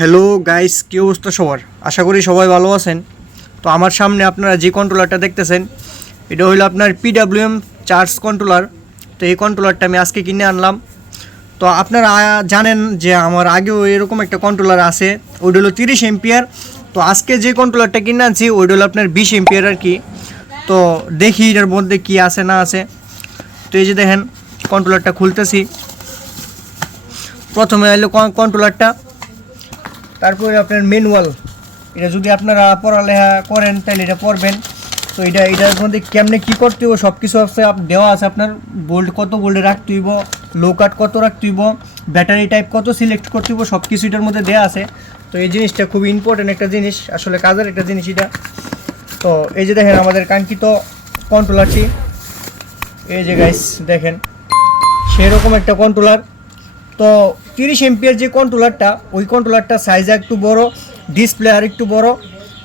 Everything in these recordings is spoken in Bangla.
হ্যালো গাইস কী অবস্থা সবার? আশা করি সবাই ভালো আছেন। তো আমার সামনে আপনারা যে কন্ট্রোলারটা দেখতেছেন, এটা হলো আপনার পিডাব্লিউএম চার্জ কন্ট্রোলার তো এই কন্ট্রোলারটা আমি আজকে কিনে আনলাম। তো আপনারা জানেন যে আমার আগেও এরকম একটা কন্ট্রোলার আছে, ওইটা হলো তিরিশ এম্পিয়ার তো আজকে যে কন্ট্রোলারটা কিনে আনছি, ওইটা হলো আপনার বিশ এম্পিয়ার আর কি। তো দেখি এটার মধ্যে কি আছে, না আছে। তো এই যে দেখেন কন্ট্রোলারটা খুলতেছি। প্রথমে এলো কন্ট্রোলারটা তারপরে আপনার ম্যানুয়াল এটা যদি আপনারা পড়ালেখা করেন, তাহলে এটা পড়বেন। তো এটা, এটার মধ্যে কেমনে কী করতে হইব সব কিছু আছে দেওয়া আছে আপনার। বোল্ট কত বোল্টে রাখতে হইব লো কাট কত রাখতে হইব ব্যাটারি টাইপ কত সিলেক্ট করতে হইব সব কিছু এটার মধ্যে দেওয়া আছে। তো এই জিনিসটা খুবই ইম্পর্টেন্ট একটা জিনিস, আসলে কাজের একটা জিনিস এটা। তো এই যে দেখেন আমাদের কাঙ্ক্ষিত কন্ট্রোলারটি এই যে গাইস দেখেন। সেরকম একটা কন্ট্রোলার তো তিরিশ এমপিয়ার যে কন্ট্রোলারটা ওই কন্ট্রোলারটা সাইজ একটু বড় ডিসপ্লে আর একটু বড়।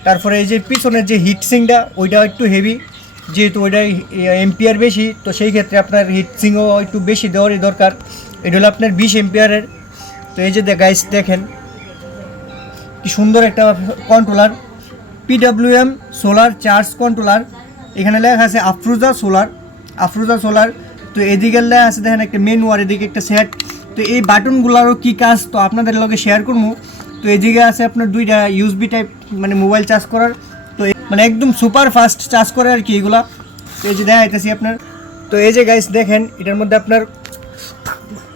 তারপরে এই যে পিছনের যে হিটসিংটা ওইটা একটু হেভি যেহেতু ওইটা এমপিয়ার বেশি, তো সেই ক্ষেত্রে আপনার হিটসিংও একটু বেশি দেওয়ারই দরকার। এটা হলো আপনার বিশ এমপিয়ারের তো এই যে গাইস দেখেন। কি সুন্দর একটা controller PWM solar charge controller এখানে লেখা আছে আফরুজা সোলার আফরুজা সোলার তো এদিকে লেখা আছে, দেখেন একটা মেনু আর এদিকে একটা সেট তো এই বাটনগুলোরও কী কাজ? তো আপনাদের লগে শেয়ার করব তো এদিকে আছে আপনার দুইটা ইউএসবি টাইপ মানে মোবাইল চার্জ করার। তো মানে একদম সুপার ফাস্ট চার্জ করে আর কি এগুলা। তো এই যে দেখা যাইতেছি আপনার। তো এই যে গাইস দেখেন, এটার মধ্যে আপনার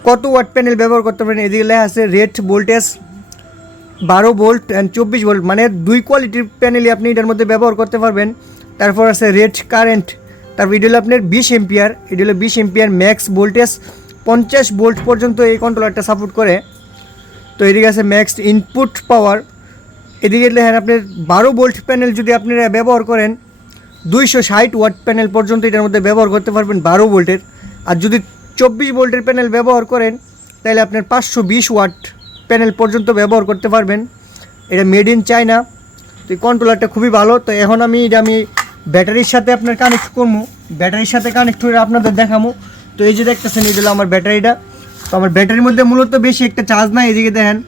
কত ওয়াট প্যানেল ব্যবহার করতে পারেন? এদিকে লেখা আছে রেড ভোল্টেজ বারো ভোল্ট অ্যান্ড চব্বিশ ভোল্ট মানে দুই কোয়ালিটির প্যানেলই আপনি এটার মধ্যে ব্যবহার করতে পারবেন। তারপর আছে রেড কারেন্ট তারপর এটা হলো আপনার বিশ এম্পিয়ার এটা হলো বিশ এম্পিয়ার ম্যাক্স ভোল্টেজ পঞ্চাশ ভোল্ট পর্যন্ত এই কন্ট্রোলারটা সাপোর্ট করে। তো এদিকে আছে ম্যাক্স ইনপুট পাওয়ার এদিকে দেখেন আপনার বারো ভোল্ট প্যানেল যদি আপনারা ব্যবহার করেন, দুইশো ষাট ওয়াট প্যানেল পর্যন্ত এটার মধ্যে ব্যবহার করতে পারবেন বারো ভোল্টের আর যদি চব্বিশ ভোল্টের প্যানেল ব্যবহার করেন, তাহলে আপনার পাঁচশো বিশ ওয়াট প্যানেল পর্যন্ত ব্যবহার করতে পারবেন। এটা মেড ইন চায়না তো এই কন্ট্রোলারটা খুবই ভালো। তো এখন আমি এটা আমি ব্যাটারির সাথে আপনার কানেক্ট করব। ব্যাটারির সাথে কানেক্ট করে আপনাদের দেখাবো। তো এই যে দেখতেছেন, এই হলো আমার ব্যাটারিটা। তো আমার ব্যাটারির মধ্যে মূলত বেশি একটা চার্জ নাই, এদিকে দেখেন,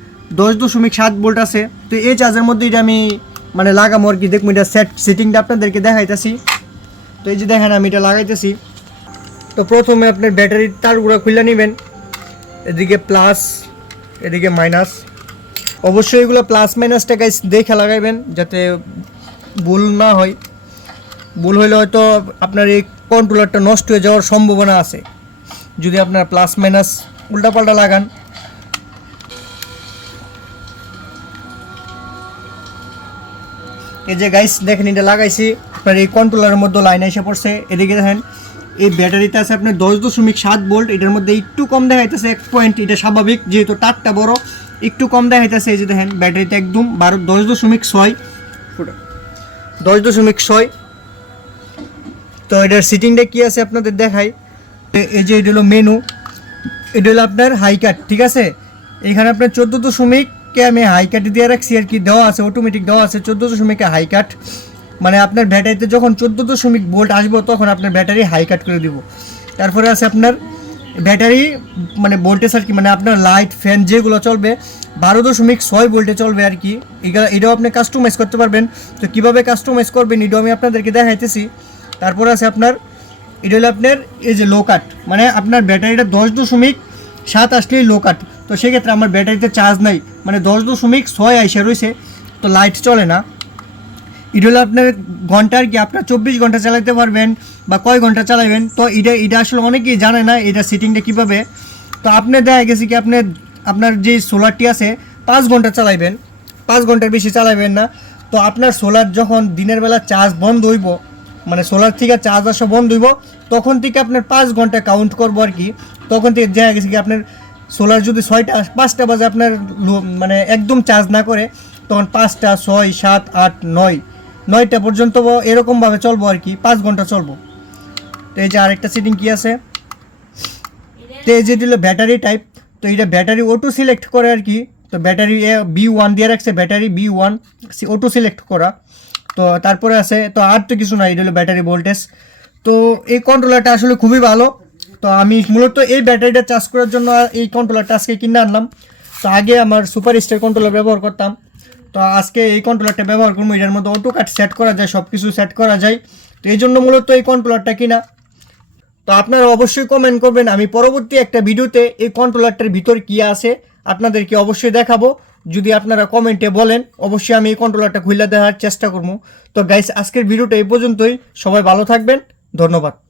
দশ দশমিক সাত ভোল্ট আছে। তো এই চার্জের মধ্যে এটা আমি মানে লাগামো আর কি। দেখব এটা সেট সেটিংটা আপনাদেরকে দেখাইতেছি। তো এই যে দেখেন, আমি এটা লাগাইতেছি। তো প্রথমে আপনার ব্যাটারির তারগুলো খুলে নেবেন। এদিকে প্লাস এদিকে মাইনাস অবশ্যই এগুলো প্লাস মাইনাসটা দেখে লাগাইবেন, যাতে ভুল না হয়। ভুল হইলে হয়তো আপনার এই কন্ট্রোলারটা নষ্ট হয়ে যাওয়ার সম্ভাবনা আছে। যদি আপনার প্লাস মাইনাস উল্টাপাল্টা লাগান। এই যে গাইস দেখেন, এটা লাগাইছি। আপনার এই কন্ট্রোলারের মধ্যে লাইন এসে পড়ছে। এদিকে দেখেন, এই ব্যাটারিতে আছে আপনার দশ দশমিক সাত ভোল্ট এটার মধ্যে একটু কম দেখাইতেছে এক পয়েন্ট এটা স্বাভাবিক, যেহেতু তারটা বড়, একটু কম দেখাইতেছে এই যে দেখেন, ব্যাটারিতে একদম বারো, দশ দশমিক ছয়। দশ দশমিক ছয়। তো এটার সিটিংটা কি আছে আপনাদের দেখাই? এ- এই যে এটা হলো মেনু এটা হলো আপনার হাই কাট ঠিক আছে? এখানে আপনার চোদ্দ দশমিক কে আমি হাই কাট দিয়ে রাখছি, আর কি দেওয়া আছে অটোমেটিক দেওয়া আছে চোদ্দ দশমিকে হাই কাট মানে আপনার ব্যাটারিতে যখন চোদ্দ দশমিক ভোল্ট আসব, তখন আপনার ব্যাটারি হাই কাট করে দিব। তারপরে আছে আপনার ব্যাটারি মানে ভোল্টেজ আর কি মানে আপনার লাইট ফ্যান যেগুলো চলবে বারো দশমিক ছয় ভোল্টে চলবে আর কি। এগুলো এটাও আপনি কাস্টমাইজ করতে পারবেন। তো কীভাবে কাস্টমাইজ করবেন, এটাও আমি আপনাদেরকে দেখাইতেছি। তারপর আছে আপনার এটা হলো আপনার এই যে লো কাট মানে আপনার ব্যাটারিটা দশ দশমিক সাত আসলেই লো কাট তো সেক্ষেত্রে আমার ব্যাটারিতে চার্জ নাই মানে দশ দশমিক ছয় আইসা রয়েছে তো লাইট চলে না। এটা হলো আপনার ঘণ্টার কি, আপনার চব্বিশ ঘণ্টা চালাতে পারবেন বা কয় ঘণ্টা চালাবেন তো এটা এটা আসলে অনেকেই জানে না এটা সেটিংটা কীভাবে। তো আপনি দেখা গেছে কি আপনি আপনার যে সোলারটি আছে, পাঁচ ঘণ্টা চালাইবেন, পাঁচ ঘণ্টার বেশি চালাবেন না। তো আপনার সোলার যখন দিনের বেলা চার্জ বন্ধ হইব মানে সোলার থেকে চার্জ আসা বন্ধ হইব, তখন থেকে আপনার পাঁচ ঘণ্টা কাউন্ট করব আর কি। তখন থেকে দেখা গেছে কি আপনার সোলার যদি ছয়টা, পাঁচটা বাজে আপনার মানে একদম চার্জ না করে, তখন পাঁচটা, ছয়, সাত, আট, নয়, নয়টা পর্যন্ত এরকমভাবে চলবো আর কি, পাঁচ ঘণ্টা চলবো। তো এই যে আরেকটা সেটিং কি আছে? তো এই যে দিল ব্যাটারি টাইপ তো এটা ব্যাটারি অটো সিলেক্ট করে আর কি, তো ব্যাটারি বি ওয়ান দিয়ে রাখছে battery B one auto select করা। তো তারপরে আছে, তো আর তো কিছু নাই, এটা হলো ব্যাটারি ভোল্টেজ তো এই কন্ট্রোলারটা আসলে খুবই ভালো। তো আমি মূলত এই ব্যাটারিটা চার্জ করার জন্য এই কন্ট্রোলারটা আজকে কিনে আনলাম। তো আগে আমার সুপার স্টার কন্ট্রোলার ব্যবহার করতাম। তো আজকে এই কন্ট্রোলারটা ব্যবহার করব, এটার মধ্যে অটো কাট সেট করা যায় সব কিছু সেট করা যায়। তো এই জন্য মূলত এই কন্ট্রোলারটা কিনা। তো আপনারা অবশ্যই কমেন্ট করবেন, আমি পরবর্তী একটা ভিডিওতে এই কন্ট্রোলারটার ভিতর কি আছে, আপনাদেরকে অবশ্যই দেখাবো। যদি আপনারা কমেন্টে বলেন, অবশ্যই আমি এই কন্ট্রোলারটা খুলে দেওয়ার চেষ্টা করব। তো গাইস আজকের ভিডিওটা এই পর্যন্তই। সবাই ভালো থাকবেন। ধন্যবাদ।